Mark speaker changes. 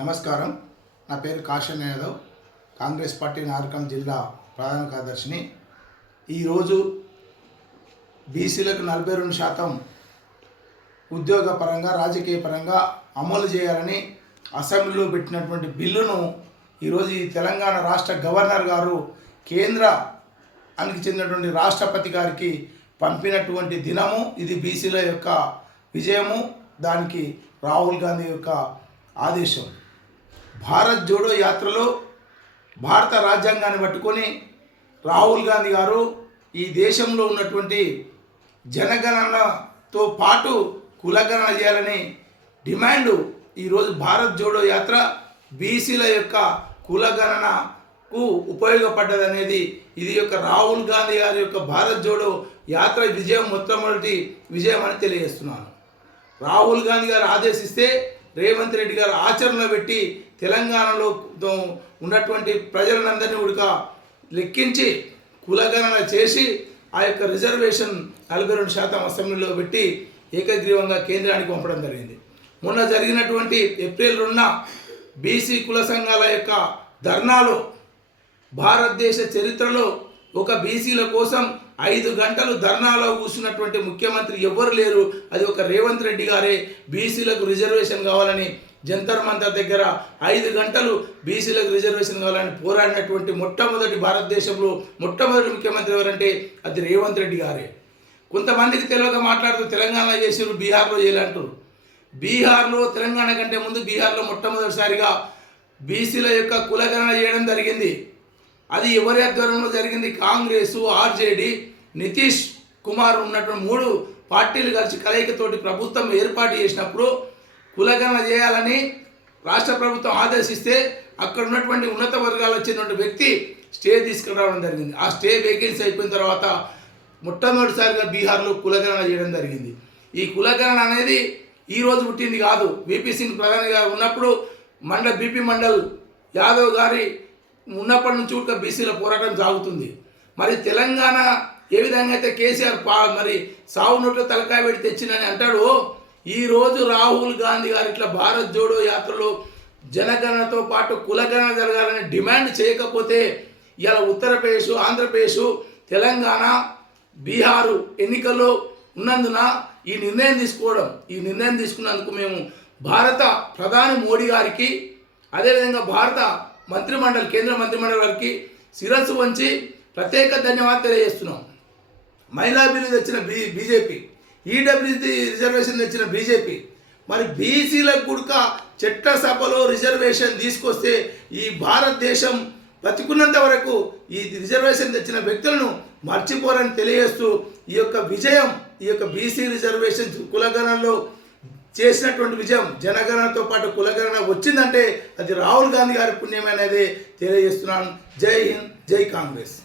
Speaker 1: నమస్కారం. నా పేరు కాశన్ యాదవ్. కాంగ్రెస్ పార్టీ నార్కం జిల్లా ప్రధాన కార్యదర్శిని. ఈరోజు బీసీలకు నలభై రెండు శాతం ఉద్యోగపరంగా రాజకీయ పరంగా అమలు చేయాలని అసెంబ్లీలో పెట్టినటువంటి బిల్లును ఈరోజు ఈ తెలంగాణ రాష్ట్ర గవర్నర్ గారు కేంద్రానికి చెందినటువంటి రాష్ట్రపతి గారికి పంపినటువంటి దినము. ఇది బీసీల యొక్క విజయము. దానికి రాహుల్ గాంధీ యొక్క ఆదేశం. భారత్ జోడో యాత్రలో భారత రాజ్యాంగాన్ని పట్టుకొని రాహుల్ గాంధీ గారు ఈ దేశంలో ఉన్నటువంటి జనగణనతో పాటు కులగణన చేయాలని డిమాండ్ ఈరోజు భారత్ జోడో యాత్ర బీసీల యొక్క కులగణనకు ఉపయోగపడ్డదనేది ఇది యొక్క రాహుల్ గాంధీ గారి యొక్క భారత్ జోడో యాత్ర విజయం మొట్టమొదటి విజయం అని తెలియజేస్తున్నాను. రాహుల్ గాంధీ గారు ఆదేశిస్తే రేవంత్ రెడ్డి గారు ఆచరణలో పెట్టి తెలంగాణలో ఉన్నటువంటి ప్రజలందరినీ ఉడక లెక్కించి కులగణన చేసి ఆ యొక్క రిజర్వేషన్ నలభై రెండు శాతం అసెంబ్లీలో పెట్టి ఏకగ్రీవంగా కేంద్రానికి పంపడం జరిగింది. మొన్న జరిగినటువంటి ఏప్రిల్ రెండున బీసీ కుల సంఘాల యొక్క ధర్నాలో భారతదేశ చరిత్రలో ఒక బీసీల కోసం ఐదు గంటలు ధర్నాలో కూర్చున్నటువంటి ముఖ్యమంత్రి ఎవ్వరు లేరు. అది ఒక రేవంత్ రెడ్డి గారే బీసీలకు రిజర్వేషన్ కావాలని జంతర్ మంతర్ దగ్గర ఐదు గంటలు బీసీలకు రిజర్వేషన్ కావాలని పోరాడినటువంటి మొట్టమొదటి భారతదేశంలో మొట్టమొదటి ముఖ్యమంత్రి ఎవరంటే అది రేవంత్ రెడ్డి గారే. కొంతమందికి తెలియక మాట్లాడుతూ తెలంగాణ చేసిరు బీహార్లో చేయాలంటారు బీహార్లో తెలంగాణ కంటే ముందు బీహార్లో మొట్టమొదటిసారిగా బీసీల యొక్క కులగణన చేయడం జరిగింది. అది ఎవరి ఆధ్వర్యంలో జరిగింది? కాంగ్రెస్ ఆర్జేడీ నితీష్ కుమార్ ఉన్నటువంటి మూడు పార్టీలు కలిసి కలయికతోటి ప్రభుత్వం ఏర్పాటు చేసినప్పుడు కులగణన చేయాలని రాష్ట్ర ప్రభుత్వం ఆదేశిస్తే అక్కడ ఉన్నటువంటి ఉన్నత వర్గాలు వచ్చినటువంటి వ్యక్తి స్టే తీసుకురావడం జరిగింది. ఆ స్టే వేకెన్సీ అయిపోయిన తర్వాత మొట్టమొదటిసారిగా బీహార్లో కులగణన చేయడం జరిగింది. ఈ కులగణన అనేది ఈరోజు పుట్టింది కాదు. బీపీ సింగ్ ప్రధాని గారు ఉన్నప్పుడు మండల్ బీపీ మండల్ యాదవ్ గారి ఉన్నప్పటి నుంచి కూడా బీసీల పోరాటం సాగుతుంది. మరి తెలంగాణ ఏ విధంగా అయితే కేసీఆర్ పా మరి సావు నోట్లో తలకాయ పెట్టి తెచ్చిందని అంటాడు ఈరోజు రాహుల్ గాంధీ గారు ఇట్లా భారత్ జోడో యాత్రలో జనగణనతో పాటు కులగణన జరగాలని డిమాండ్ చేయకపోతే ఇలా ఉత్తరప్రదేశ్ ఆంధ్రప్రదేశ్ తెలంగాణ బీహారు ఎన్నికల్లో ఉన్నందున ఈ నిర్ణయం తీసుకోవడం ఈ నిర్ణయం తీసుకున్నందుకు మేము భారత ప్రధాని మోడీ గారికి అదేవిధంగా భారత మంత్రిమండలి కేంద్ర మంత్రిమండలి వారికి శిరస్సు వంచి ప్రత్యేక ధన్యవాదాలు తెలియజేస్తున్నాం. మహిళా బిల్లు తెచ్చిన బీ బీజేపీ ఈడబ్ల్యూసీ రిజర్వేషన్ తెచ్చిన బీజేపీ మరి బీసీలకు కూడక చట్ట సభలో రిజర్వేషన్ తీసుకొస్తే ఈ భారతదేశం బతికున్నంత వరకు ఈ రిజర్వేషన్ తెచ్చిన వ్యక్తులను మర్చిపోరని తెలియజేస్తూ ఈ యొక్క విజయం ఈ యొక్క బీసీ రిజర్వేషన్ కులగణంలో చేసినటువంటి విజయం జనగణనతో పాటు కులగణన వచ్చిందంటే అది రాహుల్ గాంధీ గారి పుణ్యం అనేది తెలియజేస్తున్నాను. జై హింద్ జై కాంగ్రెస్.